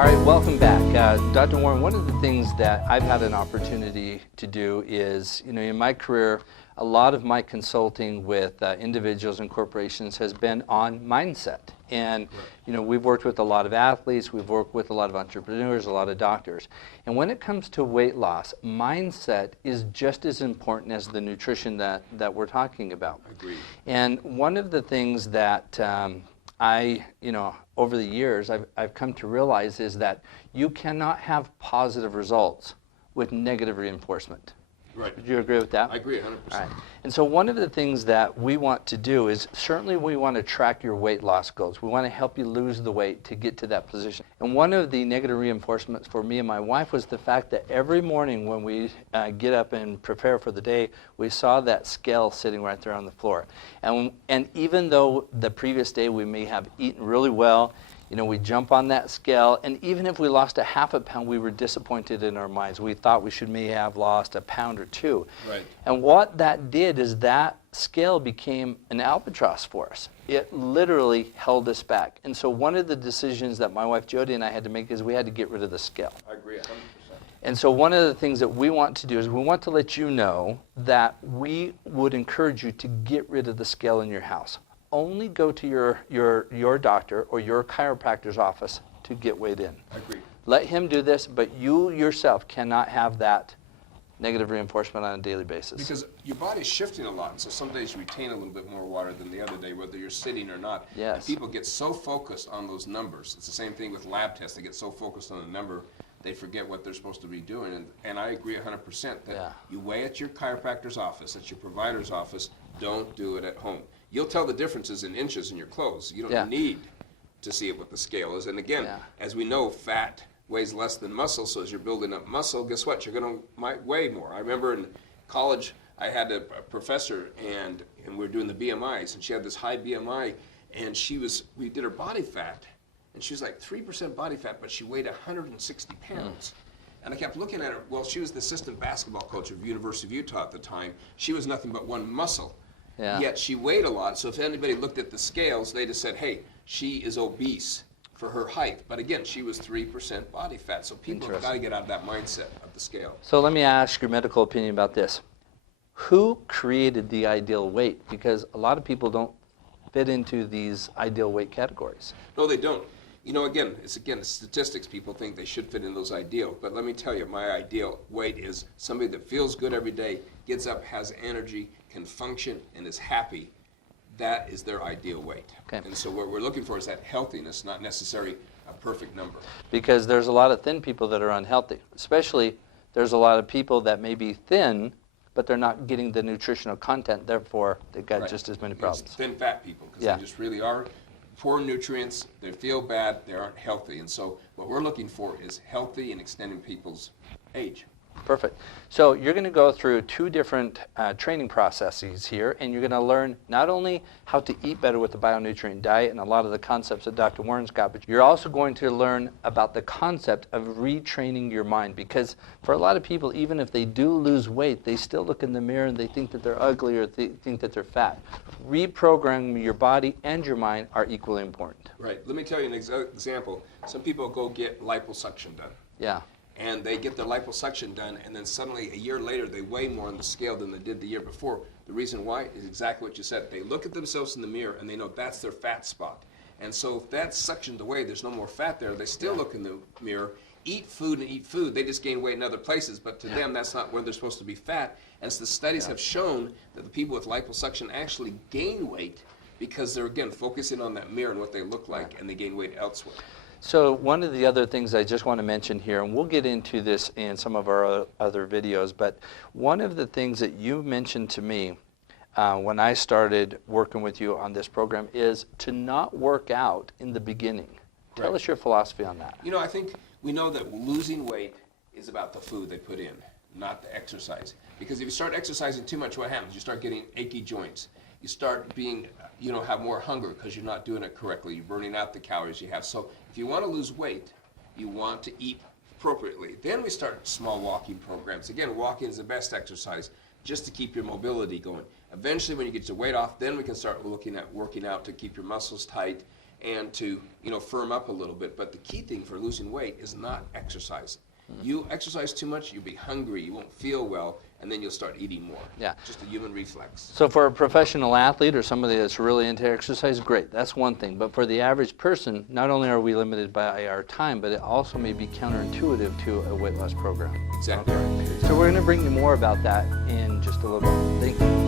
All right, welcome back. Dr. Warren, one of the things that I've had an opportunity to do is, in my career, a lot of my consulting with individuals and corporations has been on mindset. And, we've worked with a lot of athletes, we've worked with a lot of entrepreneurs, a lot of doctors. And when it comes to weight loss, mindset is just as important as the nutrition that we're talking about. Agreed. And one of the things that over the years, I've come to realize is that you cannot have positive results with negative reinforcement. Right. Would you agree with that? I agree 100%. All right. And so one of the things that we want to do is certainly we want to track your weight loss goals. We want to help you lose the weight to get to that position. And one of the negative reinforcements for me and my wife was the fact that every morning when we get up and prepare for the day, we saw that scale sitting right there on the floor. And even though the previous day we may have eaten really well, we jump on that scale, and even if we lost a half a pound, we were disappointed in our minds. We thought we may have lost a pound or two. Right. And what that did is that scale became an albatross for us. It literally held us back. And so one of the decisions that my wife Jody and I had to make is we had to get rid of the scale. I agree 100%. And so one of the things that we want to do is we want to let you know that we would encourage you to get rid of the scale in your house. Only go to your doctor or your chiropractor's office to get weighed in. I agree. Let him do this, but you yourself cannot have that negative reinforcement on a daily basis. Because your body's shifting a lot, so some days you retain a little bit more water than the other day, whether you're sitting or not. Yes. And people get so focused on those numbers. It's the same thing with lab tests. They get so focused on the number, they forget what they're supposed to be doing. And I agree 100% that you weigh at your chiropractor's office, at your provider's office. Don't do it at home. You'll tell the differences in inches in your clothes. You don't need to see it what the scale is. And again, as we know, fat weighs less than muscle, so as you're building up muscle, guess what? You're going to might weigh more. I remember in college, I had a professor, and we were doing the BMIs, and she had this high BMI, and we did her body fat, and she was like 3% body fat, but she weighed 160 pounds. And I kept looking at her. Well, she was the assistant basketball coach of University of Utah at the time. She was nothing but one muscle. Yet she weighed a lot, so if anybody looked at the scales, they just said, hey, she is obese for her height. But again, she was 3% body fat, so people have got to get out of that mindset of the scale. So let me ask your medical opinion about this. Who created the ideal weight? Because a lot of people don't fit into these ideal weight categories. No, they don't. Again, it's statistics. People think they should fit in those ideal. But let me tell you, my ideal weight is somebody that feels good every day, gets up, has energy, can function, and is happy. That is their ideal weight. Okay. And so what we're looking for is that healthiness, not necessarily a perfect number. Because there's a lot of thin people that are unhealthy. Especially, there's a lot of people that may be thin, but they're not getting the nutritional content. Therefore, they've got just as many problems. It's thin fat people, because they just really are poor nutrients, they feel bad, they aren't healthy. And so what we're looking for is healthy and extending people's age. Perfect. So you're going to go through two different training processes here, and you're going to learn not only how to eat better with the bionutrient diet and a lot of the concepts that Dr. Warren's got, but you're also going to learn about the concept of retraining your mind. Because for a lot of people, even if they do lose weight, they still look in the mirror and they think that they're ugly or they think that they're fat. Reprogramming your body and your mind are equally important. Right. Let me tell you an example. Some people go get liposuction done. Yeah. And they get their liposuction done, and then suddenly a year later they weigh more on the scale than they did the year before. The reason why is exactly what you said. They look at themselves in the mirror and they know that's their fat spot. And so if that's suctioned away, there's no more fat there, they still look in the mirror, eat food, they just gain weight in other places, but to them that's not where they're supposed to be fat. And so the studies have shown that the people with liposuction actually gain weight because they're, again, focusing on that mirror and what they look like, and they gain weight elsewhere. So one of the other things I just want to mention here, and we'll get into this in some of our other videos, but one of the things that you mentioned to me when I started working with you on this program is to not work out in the beginning. Tell us your philosophy on that. I think we know that losing weight is about the food they put in, not the exercise. Because if you start exercising too much, what happens? You start getting achy joints. You start being, have more hunger because you're not doing it correctly. You're burning out the calories you have. So if you want to lose weight, you want to eat appropriately. Then we start small walking programs. Again, walking is the best exercise just to keep your mobility going. Eventually, when you get your weight off, then we can start looking at working out to keep your muscles tight and to, firm up a little bit. But the key thing for losing weight is not exercising. You exercise too much, you'll be hungry, you won't feel well, and then you'll start eating more. Yeah. Just a human reflex. So for a professional athlete or somebody that's really into exercise, great, that's one thing. But for the average person, not only are we limited by our time, but it also may be counterintuitive to a weight loss program. Exactly. So we're going to bring you more about that in just a little bit. Thank you.